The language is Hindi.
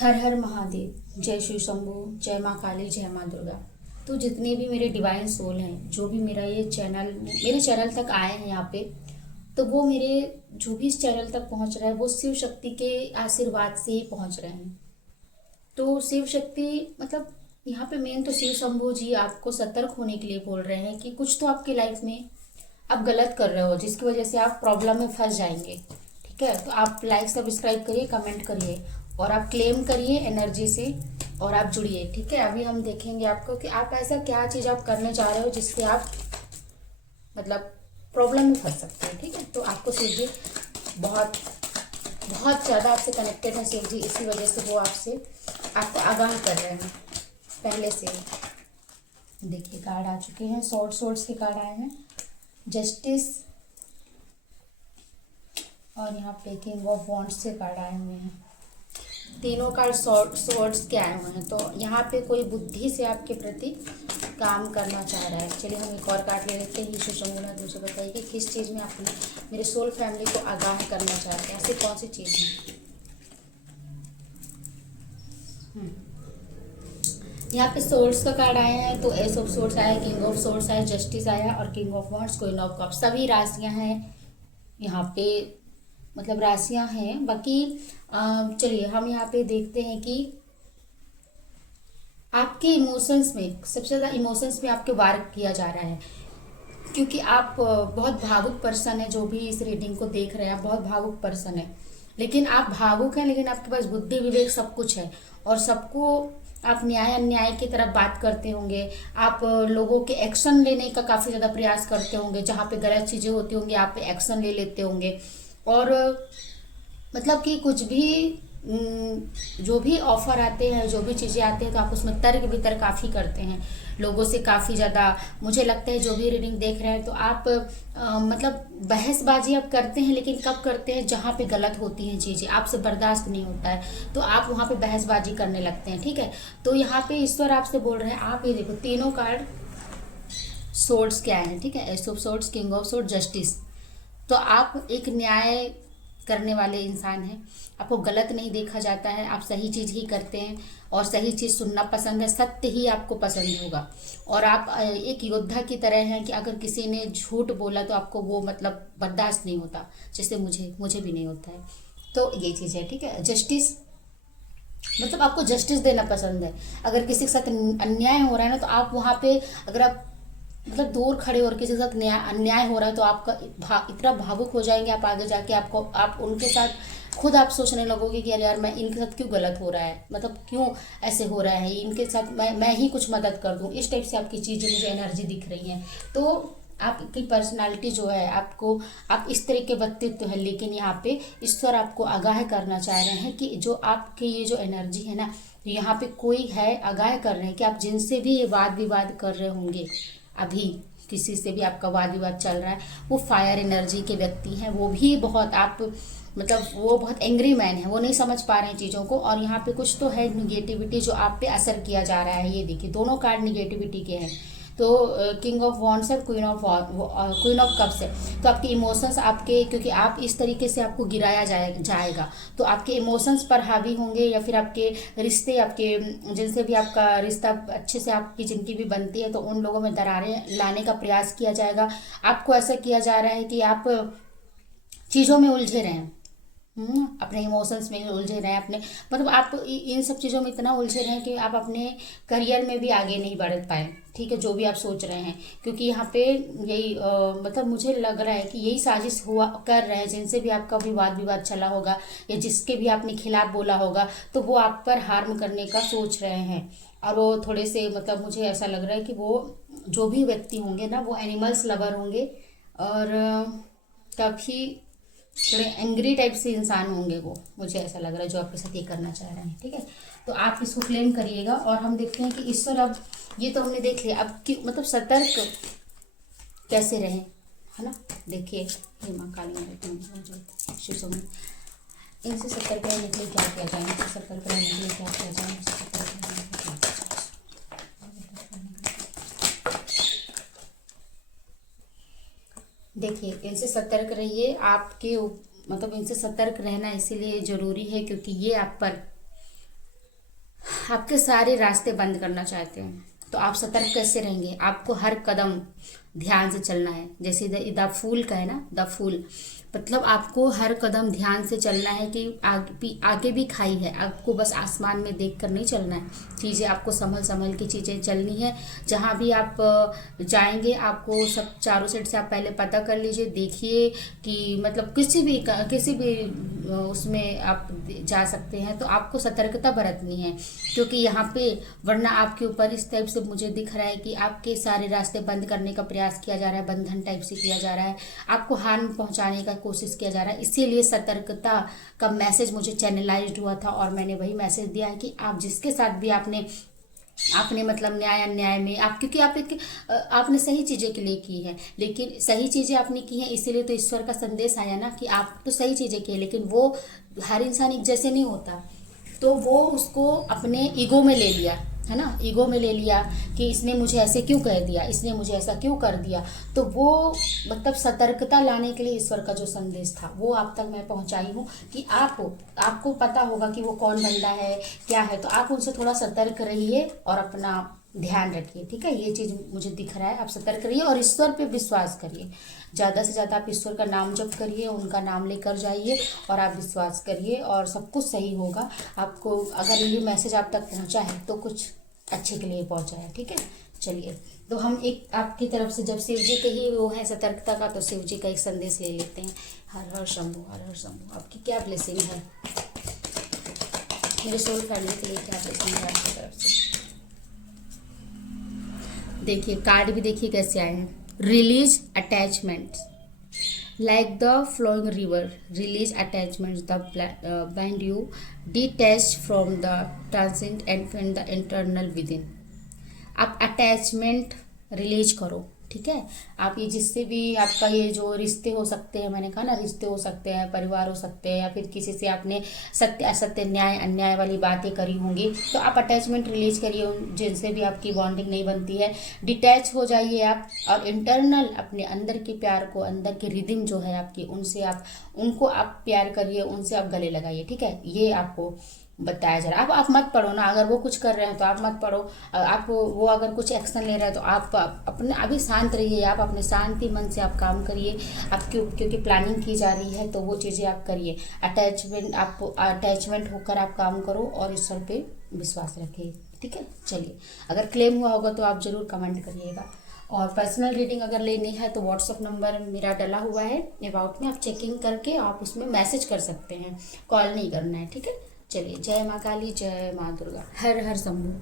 हर हर महादेव। जय शिव शंभू। जय माँ काली, जय माँ दुर्गा। तो जितने भी मेरे डिवाइन सोल हैं, जो भी मेरा ये चैनल मेरे चैनल तक आए हैं यहाँ पे, तो वो मेरे जो भी इस चैनल तक पहुँच रहा है वो शिव शक्ति के आशीर्वाद से ही पहुँच रहे हैं। तो शिव शक्ति मतलब यहाँ पे मेन तो शिव शंभू जी आपको सतर्क होने के लिए बोल रहे हैं कि कुछ तो आपकी लाइफ में आप गलत कर रहे हो, जिसकी वजह से आप प्रॉब्लम में फंस जाएंगे। ठीक है, तो आप लाइक सब्सक्राइब करिए, कमेंट करिए और आप क्लेम करिए एनर्जी से और आप जुड़िए। ठीक है, अभी हम देखेंगे आपको कि आप ऐसा क्या चीज़ आप करने जा रहे हो जिससे आप मतलब प्रॉब्लम में फंस सकते हैं। ठीक है, तो आपको शिव जी बहुत बहुत ज़्यादा आपसे कनेक्टेड है। शिव जी इसी वजह से वो आपको आगाह कर रहे हैं पहले से ही। देखिए कार्ड आ चुके हैं, सोर्ड्स के कार्ड आए हैं, जस्टिस और यहाँ पे किंग ऑफ वॉन्ड्स से कार्ड आए हुए हैं। तीनों कार्ड सोर्ड्स के आए हुए हैं। तो यहाँ पे कोई बुद्धि से आपके प्रति काम करना चाह रहा है। चलिए हम एक और कार्ड ले लेते हैं। यीशु शंभुनाथ मुझे बताइए कि किस चीज़ में अपने मेरे सोल फैमिली को आगाह करना चाहते हैं, ऐसी कौन सी चीज़ है। यहाँ पे सोर्स का कार्ड आया है, तो एस ऑफ सोर्स आया, किंग ऑफ सोर्स आया, जस्टिस आया और king of wands, queen of cups. सभी राशियां हैं यहाँ पे, मतलब राशियां हैं। बाकी चलिए हम यहाँ पे देखते हैं कि आपके इमोशंस में सबसे ज़्यादा इमोशंस में आपके वार किया जा रहा है, क्योंकि आप बहुत भावुक पर्सन है। जो भी इस रीडिंग को देख रहे हैं, आप बहुत भावुक पर्सन है। लेकिन आप भावुक हैं, लेकिन आपके पास बुद्धि विवेक सब कुछ है और सबको आप न्याय अन्याय की तरफ बात करते होंगे। आप लोगों के एक्शन लेने का काफ़ी ज़्यादा प्रयास करते होंगे। जहाँ पे गलत चीज़ें होती होंगी आप पे एक्शन ले लेते होंगे। और मतलब कि कुछ भी जो भी ऑफर आते हैं, जो भी चीज़ें आते हैं, तो आप उसमें तर्क वितर्क काफ़ी करते हैं लोगों से, काफ़ी ज़्यादा। मुझे लगता है जो भी रीडिंग देख रहे हैं तो आप मतलब बहसबाजी आप करते हैं, लेकिन कब करते हैं जहाँ पे गलत होती हैं चीज़ें, आपसे बर्दाश्त नहीं होता है तो आप वहाँ पे बहसबाजी करने लगते हैं। ठीक है, तो यहाँ पे ईश्वर आपसे बोल रहे हैं, आप ये देखो तीनों कार्ड सोर्ड्स क्या है। ठीक है, S of swords, king of sword, justice. तो आप एक न्याय करने वाले इंसान हैं। आपको गलत नहीं देखा जाता है, आप सही चीज़ ही करते हैं और सही चीज़ सुनना पसंद है, सत्य ही आपको पसंद होगा। और आप एक योद्धा की तरह हैं कि अगर किसी ने झूठ बोला तो आपको वो मतलब बर्दाश्त नहीं होता, जैसे मुझे भी नहीं होता है। तो ये चीज़ है। ठीक है, जस्टिस मतलब आपको जस्टिस देना पसंद है। अगर किसी के साथ अन्याय हो रहा है ना, तो आप वहाँ पे अगर आप मतलब दूर खड़े और किसी के साथ अन्याय हो रहा है तो आपका इतना भावुक हो जाएंगे आप, आगे जाके आप उनके साथ खुद आप सोचने लगोगे कि यार मैं इनके साथ क्यों गलत हो रहा है, मतलब क्यों ऐसे हो रहा है इनके साथ, मैं ही कुछ मदद कर दूं। इस टाइप से आपकी चीज़ें मुझे एनर्जी दिख रही हैं। तो आपकी पर्सनालिटी जो है, आपको आप इस तरह के व्यक्तित्व है। लेकिन यहाँ पे ईश्वर आपको आगाह करना चाह रहे हैं कि जो आपकी ये जो एनर्जी है ना, यहाँ पे कोई है आगाह कर रहे हैं कि आप जिनसे भी ये वाद विवाद कर रहे होंगे, अभी किसी से भी आपका वाद विवाद चल रहा है, वो फायर एनर्जी के व्यक्ति हैं। वो भी बहुत आप मतलब वो बहुत एंग्री मैन है, वो नहीं समझ पा रहे हैं चीज़ों को। और यहाँ पे कुछ तो है निगेटिविटी जो आप पे असर किया जा रहा है। ये देखिए दोनों कार्ड निगेटिविटी के हैं। तो किंग ऑफ वॉन्ड्स है, क्वीन ऑफ कप्स है। तो आपके इमोशंस आपके, क्योंकि आप इस तरीके से आपको गिराया जाएगा तो आपके इमोशंस पर हावी होंगे, या फिर आपके रिश्ते, आपके जिनसे भी आपका रिश्ता अच्छे से आपकी जिनकी भी बनती है, तो उन लोगों में दरारें लाने का प्रयास किया जाएगा। आपको ऐसा किया जा रहा है कि आप चीज़ों में उलझे रहें, अपने इमोशंस में उलझे रहें, अपने मतलब आप इन सब चीज़ों में इतना उलझे रहें कि आप अपने करियर में भी आगे नहीं बढ़ पाए। ठीक है, जो भी आप सोच रहे हैं, क्योंकि यहाँ पे यही मतलब मुझे लग रहा है कि यही साजिश हुआ कर रहे हैं। जिनसे भी आपका विवाद विवाद चला होगा या जिसके भी आपने खिलाफ बोला होगा, तो वो आप पर हार्म करने का सोच रहे हैं। और वो थोड़े से मतलब मुझे ऐसा लग रहा है कि वो जो भी व्यक्ति होंगे ना, वो एनिमल्स लवर होंगे और काफ़ी थोड़े एंग्री टाइप से इंसान होंगे वो, मुझे ऐसा लग रहा है, जो आपके साथ ये करना चाह रहे हैं। ठीक है, तो आप इसको क्लेम करिएगा और हम देखते हैं कि ईश्वर अब ये तो हमने देख लिया, अब कि मतलब सतर्क कैसे रहें, है ना। देखिए हे माँ काली शिव सोमन, इनसे सतर्क रहने के लिए क्या किया जाए, इनसे सतर्क रहने के लिए क्या किया जाए, इनसे सतर्क रहने के लिए क्या किया जाए। देखिए इनसे सतर्क रहिए। आपके मतलब इनसे सतर्क रहना इसीलिए ज़रूरी है क्योंकि ये आप पर आपके सारे रास्ते बंद करना चाहते हैं, तो आप सतर्क कैसे रहेंगे? आपको हर कदम ध्यान से चलना है। जैसे द फूल का है ना, द फूल, मतलब आपको हर कदम ध्यान से चलना है कि आगे भी खाई है, आपको बस आसमान में देख कर नहीं चलना है। चीज़ें आपको संभल संभल की चीज़ें चलनी है। जहाँ भी आप जाएंगे, आपको सब चारों साइड से आप पहले पता कर लीजिए, देखिए कि मतलब किसी भी उसमें आप जा सकते हैं, तो आपको सतर्कता बरतनी है। क्योंकि यहाँ पे वरना आपके ऊपर इस टाइप से मुझे दिख रहा है कि आपके सारे रास्ते बंद करने का प्रयास किया जा रहा है, बंधन टाइप से किया जा रहा है, आपको हार्म पहुंचाने का कोशिश किया जा रहा है। इसीलिए सतर्कता का मैसेज मुझे चैनलाइज्ड हुआ था और मैंने वही मैसेज दिया है कि आप जिसके साथ भी आपने मतलब न्याय अन्याय में आप, क्योंकि आपने सही चीज़ें के लिए की है, लेकिन सही चीज़ें आपने की हैं, इसीलिए तो ईश्वर का संदेश आया ना कि आप तो सही चीज़ें की है, लेकिन वो हर इंसान एक जैसे नहीं होता। तो वो उसको अपने ईगो में ले लिया, है ना, ईगो में ले लिया कि इसने मुझे ऐसे क्यों कह दिया, इसने मुझे ऐसा क्यों कर दिया। तो वो मतलब सतर्कता लाने के लिए ईश्वर का जो संदेश था वो आप तक मैं पहुंचाई हूँ कि आपको पता होगा कि वो कौन बंदा है, क्या है, तो आप उनसे थोड़ा सतर्क रहिए और अपना ध्यान रखिए। ठीक है, ये चीज़ मुझे दिख रहा है, आप सतर्क रहिए और ईश्वर पे विश्वास करिए। ज़्यादा से ज़्यादा आप ईश्वर का नाम जप करिए, उनका नाम लेकर जाइए और आप विश्वास करिए और सब कुछ सही होगा। आपको अगर ये मैसेज आप तक पहुंचा है तो कुछ अच्छे के लिए पहुंचा है। ठीक है, चलिए, तो हम एक आपकी तरफ से, जब शिव जी के ही वो है सतर्कता का, तो शिव जी का एक संदेश ले लेते हैं। हर हर शंभू, हर हर शंभू। आपकी क्या ब्लेसिंग है मेरे सोल फैमिली के लिए, क्या ब्लेसिंग है आपकी तरफ से? देखिए कार्ड भी देखिए कैसे आए हैं। Release attachment like the flowing river, release attachment the bind you detach from the transient and find the internal with in. आप अटैचमेंट रिलीज करो। ठीक है, आप ये जिससे भी आपका ये जो रिश्ते हो सकते हैं, मैंने कहा ना रिश्ते हो सकते हैं, परिवार हो सकते हैं, या फिर किसी से आपने सत्य असत्य न्याय अन्याय वाली बातें करी होंगी, तो आप अटैचमेंट रिलीज करिए। जिनसे भी आपकी बॉन्डिंग नहीं बनती है, डिटैच हो जाइए आप, और इंटरनल अपने अंदर के प्यार को, अंदर की रिदिम जो है आपकी, उनको आप प्यार करिए, उनसे आप गले लगाइए। ठीक है, ये आपको बताया जा रहा है। आप मत पढ़ो ना, अगर वो कुछ कर रहे हैं तो आप मत पढ़ो। आप वो अगर कुछ एक्शन ले रहे हैं तो आप अपने अभी शांत रहिए, आप अपने शांति मन से आप काम करिए। आप क्योंकि प्लानिंग की जा रही है तो वो चीज़ें आप करिए। अटैचमेंट होकर आप काम करो और ईश्वर पे विश्वास रखिए। ठीक है, चलिए, अगर क्लेम हुआ होगा तो आप ज़रूर कमेंट करिएगा। और पर्सनल रीडिंग अगर लेनी है तो व्हाट्सअप नंबर मेरा डला हुआ है अबाउट में, आप चेकिंग करके आप उसमें मैसेज कर सकते हैं, कॉल नहीं करना है। ठीक है, चलिए, जय माँ काली, जय माँ दुर्गा, हर हर शंभू।